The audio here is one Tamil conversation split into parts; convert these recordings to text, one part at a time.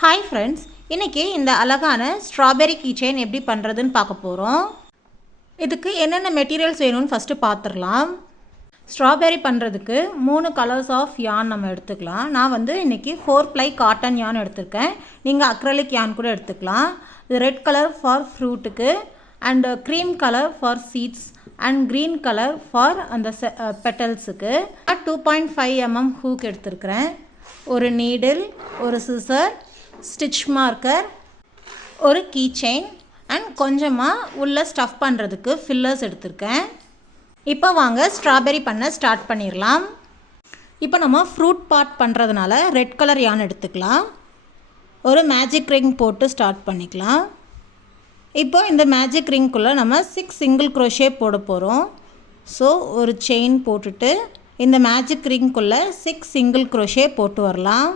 ஹாய் ஃப்ரெண்ட்ஸ், இன்றைக்கி இந்த அழகான ஸ்ட்ராபெரி கீச்செயின் எப்படி பண்ணுறதுன்னு பார்க்க போகிறோம். இதுக்கு என்னென்ன மெட்டீரியல்ஸ் வேணும்னு ஃபஸ்ட்டு பார்த்துடலாம். ஸ்ட்ராபெரி பண்ணுறதுக்கு 3 கலர்ஸ் ஆஃப் யான் நம்ம எடுத்துக்கலாம். நான் இன்றைக்கி 4 ப்ளை காட்டன் யான் எடுத்திருக்கேன். நீங்கள் அக்ரலிக் யான் கூட எடுத்துக்கலாம். இது ரெட் கலர் ஃபார் ஃப்ரூட்டுக்கு and cream colour for seeds and green colour for அந்த பெட்டல்ஸுக்கு. 2.5 mm ஹூக் எடுத்திருக்கிறேன். ஒரு நீடில், ஒரு சிசர், ஸ்டிச் மார்க்கர், ஒரு கீ செயின் அண்ட் கொஞ்சமாக உள்ள ஸ்டஃப் பண்ணுறதுக்கு ஃபில்லர்ஸ் எடுத்திருக்கேன். இப்போ வாங்க ஸ்ட்ராபெரி பண்ண ஸ்டார்ட் பண்ணிடலாம். இப்போ நம்ம ஃப்ரூட் பார்ட் பண்ணுறதுனால ரெட் கலர் யான் எடுத்துக்கலாம். ஒரு மேஜிக் ரிங் போட்டு ஸ்டார்ட் பண்ணிக்கலாம். இப்போ இந்த மேஜிக் ரிங்குள்ளே நம்ம 6 சிங்கிள் க்ரோஷே போட போகிறோம். ஸோ ஒரு செயின் போட்டுட்டு இந்த மேஜிக் ரிங்குள்ளே 6 சிங்கிள் க்ரோஷே போட்டு வரலாம்.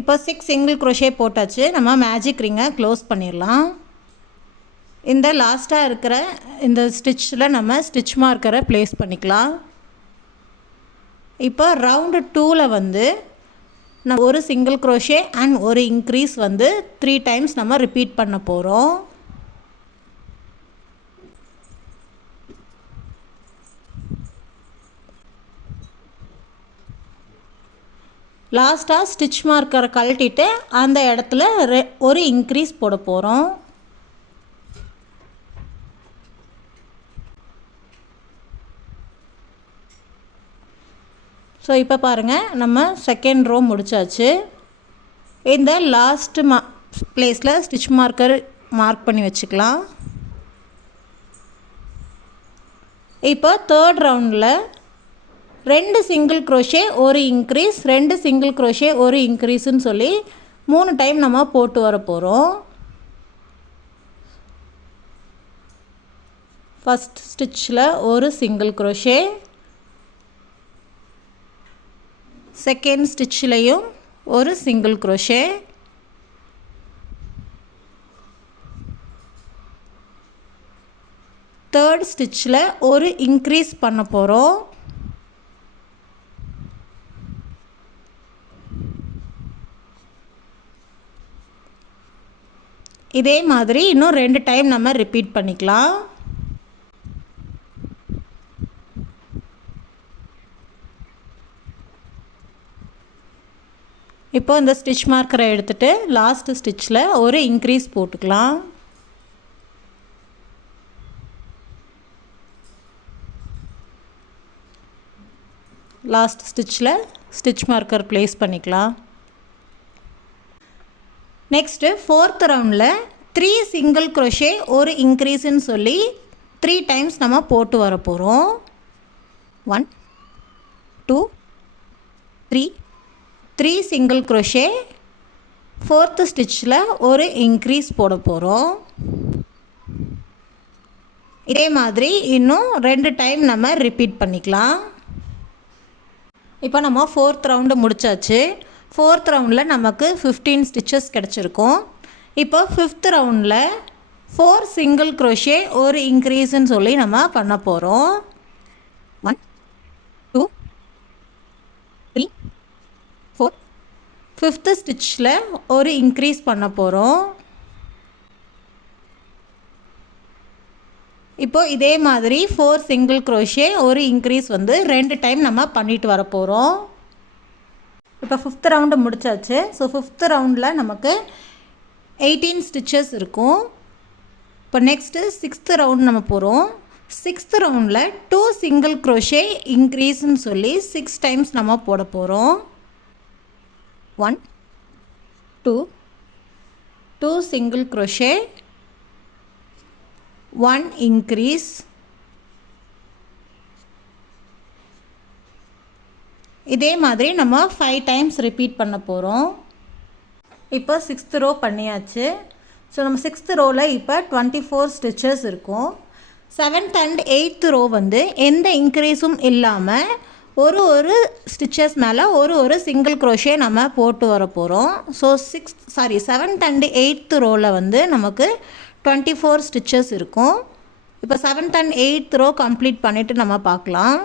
இப்போ 6 சிங்கிள் க்ரோஷே போட்டாச்சு. நம்ம மேஜிக் ரிங்கை க்ளோஸ் பண்ணிடலாம். இந்த லாஸ்ட்டாக இருக்கிற இந்த ஸ்டிச்சில் நம்ம ஸ்டிச் மார்க்கரை ப்ளேஸ் பண்ணிக்கலாம். இப்போ ரவுண்டு 2ல் நம்ம ஒரு சிங்கிள் க்ரோஷே அண்ட் ஒரு இன்க்ரீஸ் 3 டைம்ஸ் நம்ம ரிப்பீட் பண்ண போகிறோம். லாஸ்ட்டாக ஸ்டிச் மார்க்கரை கழட்டிட்டு அந்த இடத்துல ஒரு இன்க்ரீஸ் போட போகிறோம். ஸோ இப்போ பாருங்கள், நம்ம செகண்ட் ரோ முடித்தாச்சு. இந்த லாஸ்ட்டு ப்ளேஸில் ஸ்டிச் மார்க்கர் மார்க் பண்ணி வச்சுக்கலாம். இப்போ தேர்ட் ரவுண்டில் 2 சிங்கிள் க்ரோஷே ஒரு இன்க்ரீஸ், 2 சிங்கிள் க்ரோஷே ஒரு இன்க்ரீஸ்ன்னு சொல்லி 3 டைம் நம்ம போட்டு வர போகிறோம். ஃபஸ்ட் ஸ்டிச்சில் ஒரு சிங்கிள் க்ரோஷே, செகண்ட் ஸ்டிச்சிலையும் ஒரு சிங்கிள் க்ரோஷே, தேர்ட் ஸ்டிச்சில் ஒரு இன்க்ரீஸ் பண்ண போகிறோம். இதே மாதிரி இன்னும் 2 டைம் நம்ம ரிப்பீட் பண்ணிக்கலாம். இப்போ இந்த ஸ்டிச் மார்க்கரை எடுத்துகிட்டு லாஸ்ட் ஸ்டிச்சில் ஒரு இன்க்ரீஸ் போட்டுக்கலாம். லாஸ்ட் ஸ்டிச்சில் ஸ்டிச் மார்க்கர் ப்ளேஸ் பண்ணிக்கலாம். நெக்ஸ்ட்டு 4th ரவுண்டில் 3 சிங்கிள் க்ரோஷே ஒரு இன்க்ரீஸ்ன்னு சொல்லி 3 டைம்ஸ் நம்ம போட்டு வர போகிறோம். 1 2 3 சிங்கிள் க்ரோஷே, 4th ஸ்டிச்சில் ஒரு இன்க்ரீஸ் போட போகிறோம். இதே மாதிரி இன்னும் 2 டைம் நம்ம ரிப்பீட் பண்ணிக்கலாம். இப்போ நம்ம 4th ரவுண்டு முடித்தாச்சு. 4th ரவுண்டில் நமக்கு 15 ஸ்டிச்சஸ் கிடச்சிருக்கும். இப்போ 5th ரவுண்டில் 4 சிங்கிள் க்ரோஷே ஒரு இன்க்ரீஸ்ன்னு சொல்லி நம்ம பண்ண போகிறோம். 1 2 3 4 5th ஸ்டிச்சில் ஒரு இன்க்ரீஸ் பண்ண போகிறோம். இப்போ இதே மாதிரி 4 சிங்கிள் க்ரோஷே ஒரு இன்க்ரீஸ் 2 டைம் நம்ம பண்ணிட்டு வர போகிறோம். இப்போ 5th ரவுண்டு முடித்தாச்சு. ஸோ 5th ரவுண்டில் நமக்கு 18 ஸ்டிச்சஸ் இருக்கும். இப்போ நெக்ஸ்ட்டு 6th ரவுண்ட் நம்ம போகிறோம். 6th ரவுண்டில் 2 சிங்கிள் க்ரோஷே இன்க்ரீஸ்ன்னு சொல்லி 6 டைம்ஸ் நம்ம போட போகிறோம். 1 2 சிங்கிள் க்ரோஷே, 1 இன்க்ரீஸ், இதே மாதிரி நம்ம 5 டைம்ஸ் ரிப்பீட் பண்ண போகிறோம். இப்போ 6th ரோ பண்ணியாச்சு. ஸோ நம்ம 6th ரோவில் இப்போ 24 ஸ்டிச்சஸ் இருக்கும். 7th and 8th ரோ எந்த இன்க்ரீஸும் இல்லாமல் ஒரு ஸ்டிச்சஸ் மேலே ஒரு சிங்கிள் க்ரோஷே நம்ம போட்டு வர போகிறோம். ஸோ 7th and 8th ரோவில் நமக்கு 24 ஸ்டிச்சஸ் இருக்கும். இப்போ 7th and 8th row complete பண்ணிவிட்டு நம்ம பார்க்கலாம்.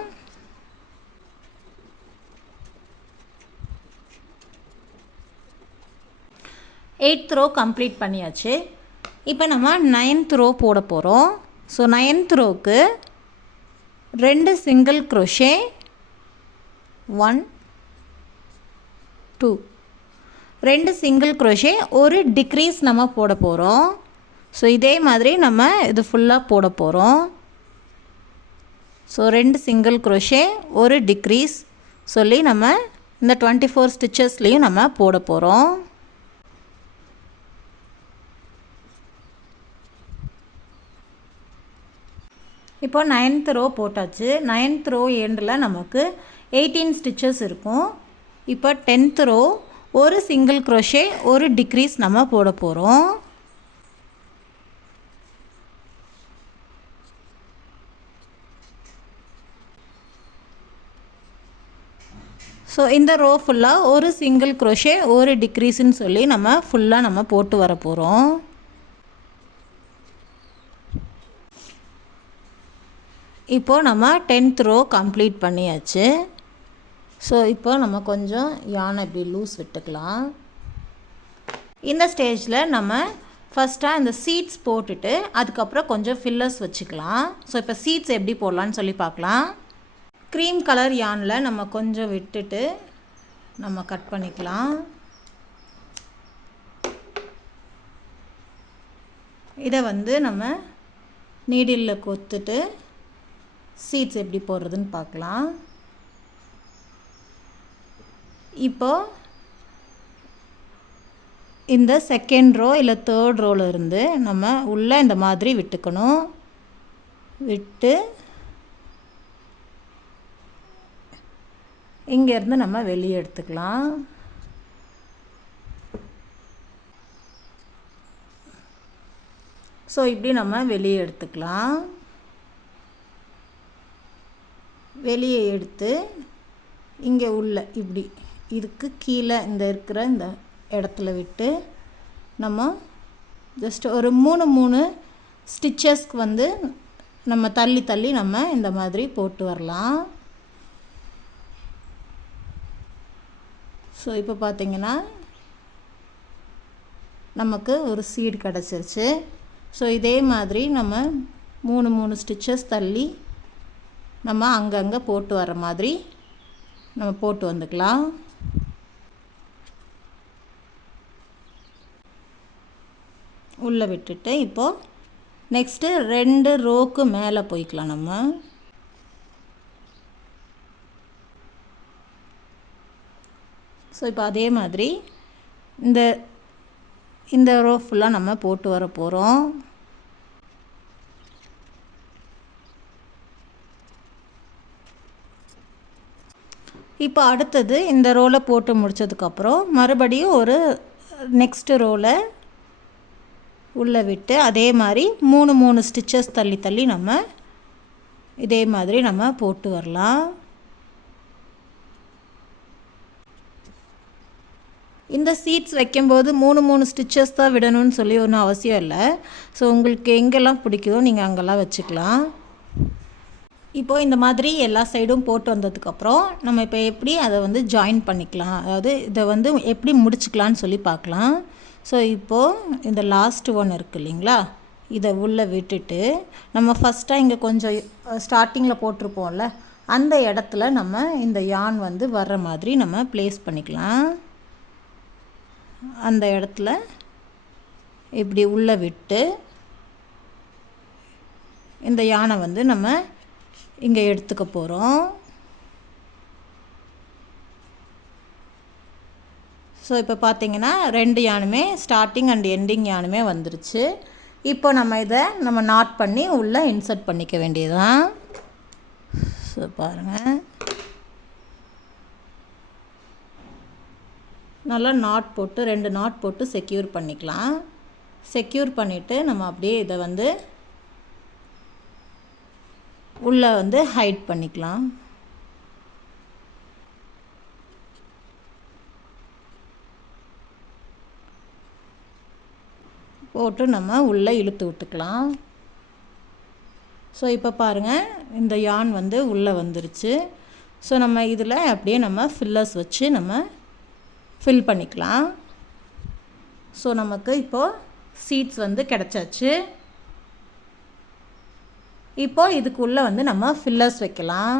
8th ரோ கம்ப்ளீட் பண்ணியாச்சு. இப்போ நம்ம 9th ரோ போட போகிறோம். So 9th ரோவுக்கு 2 single crochet 1 2 2 single crochet ஒரு டிக்ரீஸ் நம்ம போட போகிறோம். ஸோ இதே மாதிரி நம்ம இது ஃபுல்லாக போட போகிறோம். ஸோ 2 சிங்கிள் க்ரோஷே ஒரு டிக்ரீஸ் சொல்லி நம்ம இந்த 24 ஸ்டிச்சஸ்லேயும் நம்ம போட போகிறோம். இப்போ 9th ரோ போட்டாச்சு. 9th ரோ எண்டில் நமக்கு 18 ஸ்டிச்சஸ் இருக்கும். இப்போ 10th ரோ ஒரு சிங்கிள் க்ரோஷே ஒரு டிக்ரீஸ் நம்ம போட போகிறோம். ஸோ இந்த ரோ ஃபுல்லாக ஒரு சிங்கிள் க்ரோஷே ஒரு டிக்ரீஸ்ன்னு சொல்லி நம்ம ஃபுல்லாக நம்ம போட்டு வர போகிறோம். இப்போது நம்ம 10th ரோ கம்ப்ளீட் பண்ணியாச்சு. ஸோ இப்போ நம்ம கொஞ்சம் யானை இப்படி லூஸ் விட்டுக்கலாம். இந்த ஸ்டேஜில் நம்ம ஃபஸ்ட்டாக இந்த சீட்ஸ் போட்டுட்டு அதுக்கப்புறம் கொஞ்சம் ஃபில்லர்ஸ் வச்சுக்கலாம். ஸோ இப்போ சீட்ஸ் எப்படி போடலான்னு சொல்லி பார்க்கலாம். க்ரீம் கலர் யானில் நம்ம கொஞ்சம் விட்டுட்டு நம்ம கட் பண்ணிக்கலாம். இதை வந்து நம்ம நீடிலில் கொத்துட்டு சீட்ஸ் எப்படி போடுறதுன்னு பார்க்கலாம். இப்போது இந்த செகண்ட் ரோ இல்லை தேர்ட் ரோவில் இருந்து நம்ம உள்ளே இந்த மாதிரி விட்டுக்கணும். விட்டு இங்கேருந்து நம்ம வெளியே எடுத்துக்கலாம். ஸோ இப்படி நம்ம வெளியே எடுத்துக்கலாம். வெளியே எடுத்து இங்கே உள்ள இப்படி இதுக்கு கீழே இந்த இருக்கிற இந்த இடத்துல விட்டு நம்ம ஜஸ்ட் ஒரு 3 ஸ்டிச்சஸ்க்கு வந்து நம்ம தள்ளி தள்ளி நம்ம இந்த மாதிரி போட்டு வரலாம். ஸோ இப்போ பார்த்திங்கன்னா நமக்கு ஒரு சீடு கிடச்சிருச்சு. ஸோ இதே மாதிரி நம்ம 3 ஸ்டிச்சஸ் தள்ளி நம்ம அங்கங்கே போட்டு வர மாதிரி நம்ம போட்டு வந்துக்கலாம். உள்ளே விட்டுட்டு இப்போது நெக்ஸ்ட்டு 2 ரோக்கு மேலே போய்க்கலாம். நம்ம ஸோ இப்போ அதே மாதிரி இந்த ரோ ஃபுல்லாக நம்ம போட்டு வர போகிறோம். இப்போ அடுத்தது இந்த ரோவில் போட்டு முடித்ததுக்கப்புறம் மறுபடியும் ஒரு நெக்ஸ்ட்டு ரோவில் உள்ளே விட்டு அதே மாதிரி 3 ஸ்டிச்சஸ் தள்ளி தள்ளி நம்ம இதே மாதிரி நம்ம போட்டு வரலாம். இந்த சீட்ஸ் வைக்கும்போது 3 ஸ்டிச்சஸ் தான் விடணும்னு சொல்லி ஒன்றும் அவசியம் இல்லை. ஸோ உங்களுக்கு எங்கெல்லாம் பிடிக்குதோ நீங்கள் அங்கெல்லாம் வச்சுக்கலாம். இப்போது இந்த மாதிரி எல்லா சைடும் போட்டு வந்ததுக்கப்புறம் நம்ம இப்போ எப்படி அதை வந்து ஜாயின் பண்ணிக்கலாம், அதாவது இதை வந்து எப்படி முடிச்சுக்கலான்னு சொல்லி பார்க்கலாம். ஸோ இப்போது இந்த லாஸ்ட் ஒன் இருக்குது இல்லைங்களா, இதை உள்ளே விட்டுட்டு நம்ம ஃபஸ்ட்டாக இங்கே கொஞ்சம் ஸ்டார்டிங்கில் போட்டிருப்போம்ல அந்த இடத்துல நம்ம இந்த யான் வந்து வர்ற மாதிரி நம்ம ப்ளேஸ் பண்ணிக்கலாம். அந்த இடத்துல இப்படி உள்ளே விட்டு இந்த யானை வந்து நம்ம இங்கே எடுத்துக்க போகிறோம். ஸோ இப்போ பார்த்திங்கன்னா 2 யானுமே ஸ்டார்டிங் அண்ட் எண்டிங் யானுமே வந்துருச்சு. இப்போ நம்ம இதை நம்ம நாட் பண்ணி உள்ளே இன்சர்ட் பண்ணிக்க வேண்டியதுதான். ஸோ பாருங்கள், நல்லா நாட் போட்டு 2 நாட் போட்டு செக்யூர் பண்ணிக்கலாம். செக்யூர் பண்ணிவிட்டு நம்ம அப்படியே இதை வந்து உள்ளே வந்து ஹைட் பண்ணிக்கலாம். போட்டு நம்ம உள்ளே இழுத்து விட்டுக்கலாம். ஸோ இப்போ பாருங்கள், இந்த யான் வந்து உள்ளே வந்துருச்சு. ஸோ நம்ம இதில் அப்படியே நம்ம ஃபில்லர்ஸ் வச்சு நம்ம ஃபில் பண்ணிக்கலாம். ஸோ நமக்கு இப்போது சீட்ஸ் வந்து கிடச்சாச்சு. இப்போது இதுக்குள்ளே வந்து நம்ம ஃபில்லர்ஸ் வைக்கலாம்.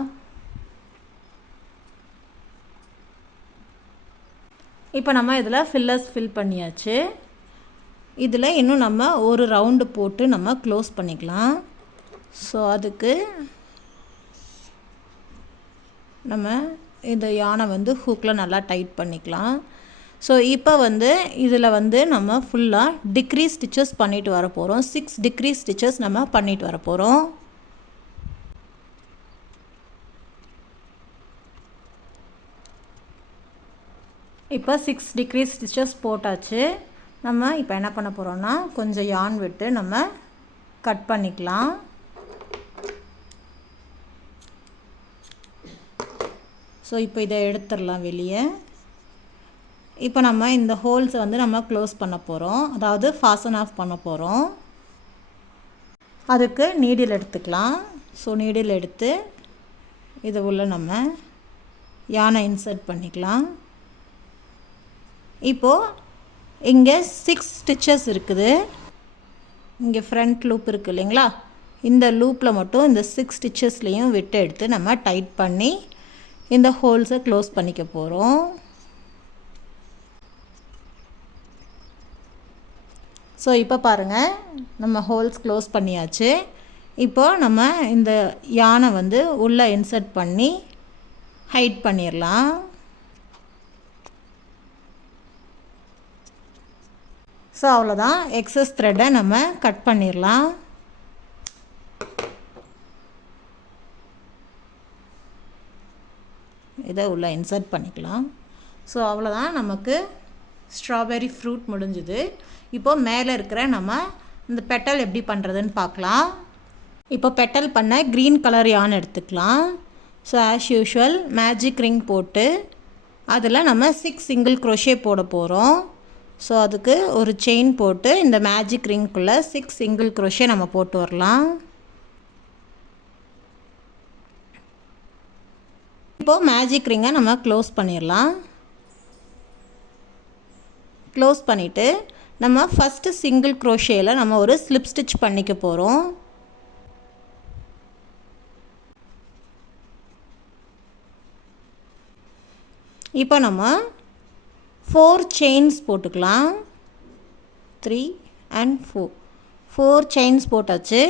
இப்போ நம்ம இதில் ஃபில்லர்ஸ் ஃபில் பண்ணியாச்சு. இதில் இன்னும் நம்ம ஒரு ரவுண்டு போட்டு நம்ம க்ளோஸ் பண்ணிக்கலாம். ஸோ அதுக்கு நம்ம இந்த யானை வந்து ஹூக்கில் நல்லா டைட் பண்ணிக்கலாம். ஸோ இப்போ வந்து இதில் வந்து நம்ம ஃபுல்லாக டிக்ரீஸ் ஸ்டிச்சஸ் பண்ணிட்டு வர போகிறோம். 6 டிக்ரீஸ் ஸ்டிச்சஸ் நம்ம பண்ணிட்டு வர போகிறோம். இப்போ 6 டிக்ரீஸ் ஸ்டிச்சஸ் போட்டாச்சு. நம்ம இப்போ என்ன பண்ண போகிறோம்னா கொஞ்சம் யான் விட்டு நம்ம கட் பண்ணிக்கலாம். ஸோ இப்போ இதை எடுத்துடலாம் வெளியே. இப்போ நம்ம இந்த ஹோல்ஸை வந்து நம்ம க்ளோஸ் பண்ண போகிறோம், அதாவது ஃபாஸ்டன் ஆஃப் பண்ண போகிறோம். அதுக்கு நீடில் எடுத்துக்கலாம். ஸோ நீடில் எடுத்து இதை உள்ள நம்ம யானை இன்சர்ட் பண்ணிக்கலாம். இப்போது இங்கே 6 ஸ்டிச்சஸ் இருக்குது. இங்கே ஃப்ரண்ட் லூப் இருக்குது இல்லைங்களா, இந்த லூப்பில் மட்டும் இந்த 6 ஸ்டிச்சஸ்லேயும் விட்டு எடுத்து நம்ம டைட் பண்ணி இந்த ஹோல்ஸை க்ளோஸ் பண்ணிக்க போகிறோம். ஸோ இப்போ பாருங்கள், நம்ம ஹோல்ஸ் க்ளோஸ் பண்ணியாச்சு. இப்போ நம்ம இந்த யானை வந்து உள்ளே இன்சர்ட் பண்ணி ஹைட் பண்ணிடலாம். ஸோ அவ்வளோதான், எக்ஸஸ் த்ரெட்டை நம்ம கட் பண்ணிடலாம். இதை உள்ளே இன்சர்ட் பண்ணிக்கலாம். ஸோ அவ்வளோதான், நமக்கு ஸ்ட்ராபெரி ஃப்ரூட் முடிஞ்சுது. இப்போது மேலே இருக்கிற நம்ம இந்த பெட்டல் எப்படி பண்ணுறதுன்னு பார்க்கலாம். இப்போ பெட்டல் பண்ண க்ரீன் கலர் யான் எடுத்துக்கலாம். So as usual magic ring போட்டு அதில் நம்ம 6 சிங்கிள் க்ரோஷே போட போகிறோம். ஸோ அதுக்கு ஒரு செயின் போட்டு இந்த மேஜிக் ரிங்குள்ளே 6 சிங்கிள் க்ரோஷே நம்ம போட்டு வரலாம். இப்போது மேஜிக் ரிங்கை நம்ம க்ளோஸ் பண்ணிடலாம். க்ளோஸ் பண்ணிவிட்டு நம்ம ஃபஸ்ட்டு சிங்கிள் க்ரோஷேயில் நம்ம ஒரு ஸ்லிப் ஸ்டிச் பண்ணிக்க போகிறோம். இப்போ நம்ம 4 செயின்ஸ் போட்டுக்கலாம். 3 and 4 செயின்ஸ் போட்டாச்சு.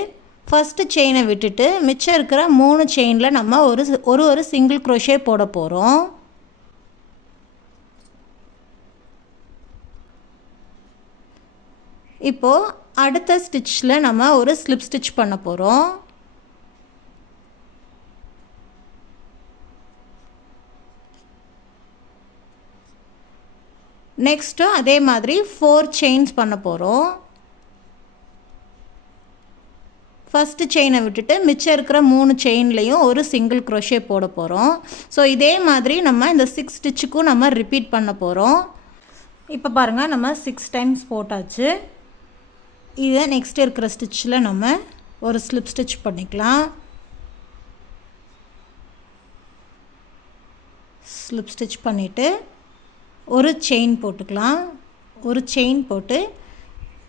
ஃபஸ்ட்டு செயினை விட்டுட்டு மிச்சம் இருக்கிற 3 செயினில் நம்ம ஒரு சிங்கிள் க்ரோஷே போட போகிறோம். இப்போது அடுத்த ஸ்டிச்சில் நம்ம ஒரு ஸ்லிப் ஸ்டிச் பண்ண போகிறோம். நெக்ஸ்ட்டு அதே மாதிரி 4 செயின்ஸ் பண்ண போகிறோம். ஃபஸ்ட்டு செயினை விட்டுட்டு மிச்சம் இருக்கிற 3 செயின்லேயும் ஒரு சிங்கிள் க்ரோஷே போட போகிறோம். ஸோ இதே மாதிரி நம்ம இந்த 6 ஸ்டிச்சுக்கும் நம்ம ரிப்பீட் பண்ண போகிறோம். இப்போ பாருங்கள், நம்ம 6 டைம்ஸ் போட்டாச்சு. இதை நெக்ஸ்ட் இருக்கிற ஸ்டிச்சில் நம்ம ஒரு ஸ்லிப் ஸ்டிச் பண்ணிக்கலாம். ஸ்லிப் ஸ்டிச் பண்ணிவிட்டு ஒரு செயின் போட்டுக்கலாம். ஒரு செயின் போட்டு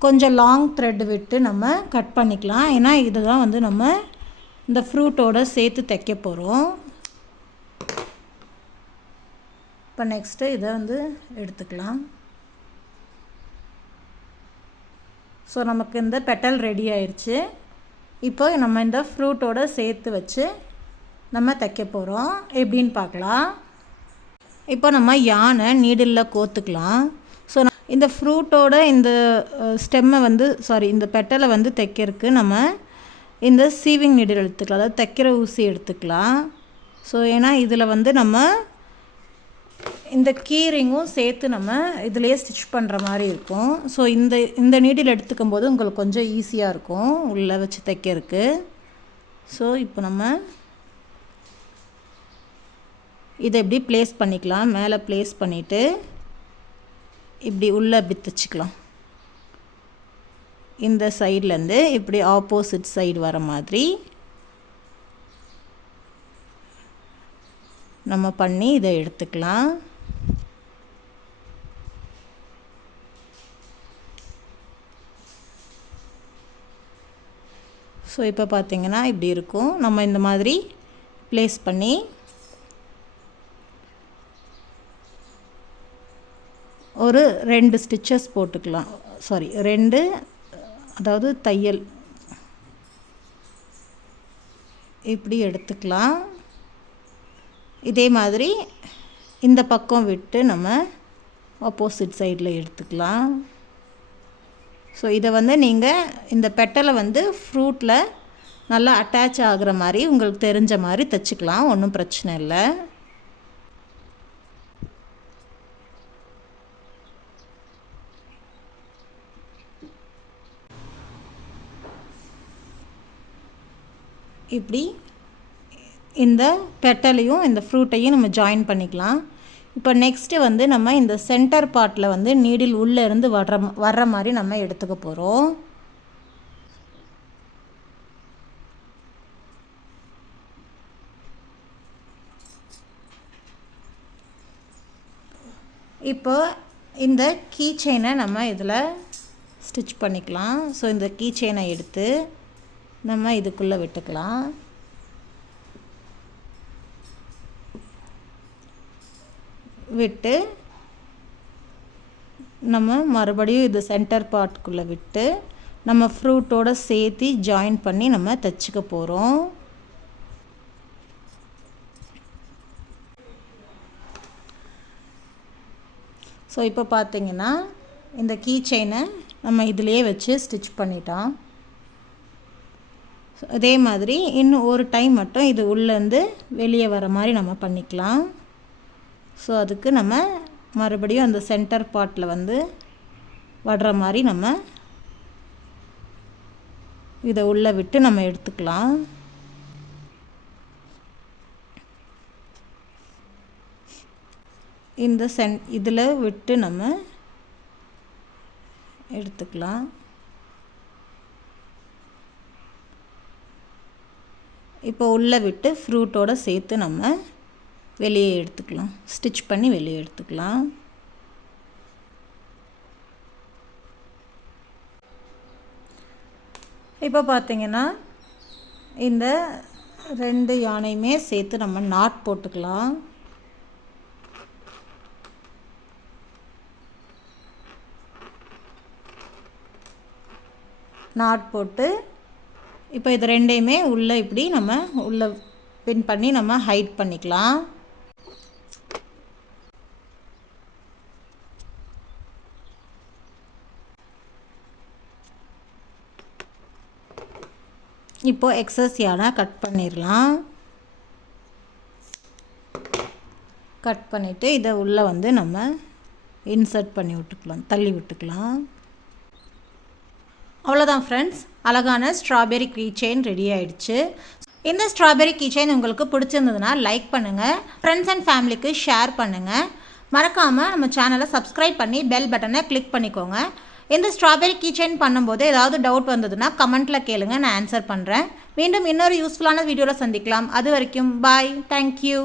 கொஞ்சம் லாங் த்ரெட் விட்டு நம்ம கட் பண்ணிக்கலாம். ஏன்னா இதை தான் வந்து நம்ம இந்த ஃப்ரூட்டோடு சேர்த்து தைக்க போகிறோம். இப்போ நெக்ஸ்ட்டு இதை வந்து எடுத்துக்கலாம். ஸோ நமக்கு இந்த பெட்டல் ரெடி ஆயிடுச்சு. இப்போ நம்ம இந்த ஃப்ரூட்டோடு சேர்த்து வச்சு நம்ம தைக்க போகிறோம். எப்படின்னு பார்க்கலாம். இப்போ நம்ம யானை நீடிலில் கோத்துக்கலாம். ஸோ இந்த ஃப்ரூட்டோட இந்த ஸ்டெம்மை வந்து இந்த பெட்டலை வந்து தைக்கிறதுக்கு நம்ம இந்த சீவிங் நீடில் எடுத்துக்கலாம், அதாவது தைக்கிற ஊசி எடுத்துக்கலாம். ஸோ ஏன்னா இதில் வந்து நம்ம இந்த கீரிங்கும் சேர்த்து நம்ம இதிலேயே ஸ்டிச் பண்ணுற மாதிரி இருக்கும். ஸோ இந்த நீடில் எடுத்துக்கும் போது உங்களுக்கு கொஞ்சம் ஈஸியாக இருக்கும் உள்ளே வச்சு தைக்கிறதுக்கு. ஸோ இப்போ நம்ம இதை எப்படி ப்ளேஸ் பண்ணிக்கலாம். மேலே ப்ளேஸ் பண்ணிவிட்டு இப்படி உள்ளே அப்படி தைச்சிக்கலாம். இந்த சைட்லேருந்து இப்படி ஆப்போசிட் சைடு வர மாதிரி நம்ம பண்ணி இதை எடுத்துக்கலாம். ஸோ இப்போ பார்த்திங்கன்னா இப்படி இருக்கும். நம்ம இந்த மாதிரி ப்ளேஸ் பண்ணி ஒரு 2 ஸ்டிச்சஸ் போட்டுக்கலாம். 2 அதாவது தையல் இப்படி எடுத்துக்கலாம். இதே மாதிரி இந்த பக்கம் விட்டு நம்ம ஆப்போசிட் சைடில் எடுத்துக்கலாம். ஸோ இதை வந்து நீங்கள் இந்த பெட்டலை வந்து ஃப்ரூட்டில் நல்லா அட்டாச் ஆகிற மாதிரி உங்களுக்கு தெரிஞ்ச மாதிரி தைச்சிக்கலாம், ஒன்றும் பிரச்சனை இல்லை. இப்படி இந்த பெட்டலையும் இந்த ஃப்ரூட்டையும் நம்ம ஜாயின் பண்ணிக்கலாம். இப்போ நெக்ஸ்ட்டு வந்து நம்ம இந்த சென்டர் பார்ட்டில் வந்து நீடில் உள்ளே இருந்து வர்ற மாதிரி நம்ம எடுத்துக்க போகிறோம். இப்போ இந்த கீ செயினை நம்ம இதில் ஸ்டிச் பண்ணிக்கலாம். ஸோ இந்த கீ செயினை எடுத்து நம்ம இதுக்குள்ளே விட்டுக்கலாம். விட்டு நம்ம மறுபடியும் இது சென்டர் பார்ட்டுக்குள்ளே விட்டு நம்ம ஃப்ரூட்டோடு சேர்த்து ஜாயின் பண்ணி நம்ம தைச்சிக்க போகிறோம். ஸோ இப்போ பார்த்திங்கன்னா இந்த கீ செயினை நம்ம இதிலே வச்சு ஸ்டிச் பண்ணிட்டோம். அதே மாதிரி இன்னும் ஒரு டைம் மட்டும் இது உள்ளேருந்து வெளியே வர மாதிரி நம்ம பண்ணிக்கலாம். ஸோ அதுக்கு நம்ம மறுபடியும் அந்த சென்டர் பார்ட்டில் வந்து வர்ற மாதிரி நம்ம இதை உள்ளே விட்டு நம்ம எடுத்துக்கலாம். இந்த இதில் விட்டு நம்ம எடுத்துக்கலாம். இப்போ உள்ளே விட்டு ஃப்ரூட்டோடு சேர்த்து நம்ம வெளியே எடுத்துக்கலாம், ஸ்டிச் பண்ணி வெளியே எடுத்துக்கலாம். இப்போ பார்த்திங்கன்னா இந்த 2 யானையுமே சேர்த்து நம்ம நாட் போட்டுக்கலாம். நாட் போட்டு இப்போ இது 2யுமே உள்ளே இப்படி நம்ம உள்ளே பின் பண்ணி நம்ம ஹைட் பண்ணிக்கலாம். இப்போ எக்ஸஸ் யானை கட் பண்ணிடலாம். கட் பண்ணிவிட்டு இதை உள்ளே வந்து நம்ம இன்சர்ட் பண்ணி விட்டுக்கலாம், தள்ளி விட்டுக்கலாம். அவ்வளோதான் ஃப்ரெண்ட்ஸ், அழகான ஸ்ட்ராபெரி கீ செயின் ரெடி ஆகிடுச்சு. இந்த ஸ்ட்ராபெரி கீ செயின் உங்களுக்கு பிடிச்சிருந்ததுன்னா லைக் பண்ணுங்கள், ஃப்ரெண்ட்ஸ் அண்ட் ஃபேமிலிக்கு ஷேர் பண்ணுங்கள். மறக்காமல் நம்ம சேனலை சப்ஸ்கிரைப் பண்ணி பெல் பட்டனை கிளிக் பண்ணிக்கோங்க. இந்த ஸ்ட்ராபெரி கீ செயின் பண்ணும்போது ஏதாவது டவுட் வந்ததுன்னா கமெண்ட்டில் கேளுங்க, நான் ஆன்சர் பண்ணுறேன். மீண்டும் இன்னொரு யூஸ்ஃபுல்லான வீடியோவில் சந்திக்கலாம். அது வரைக்கும் பாய், தேங்க்யூ.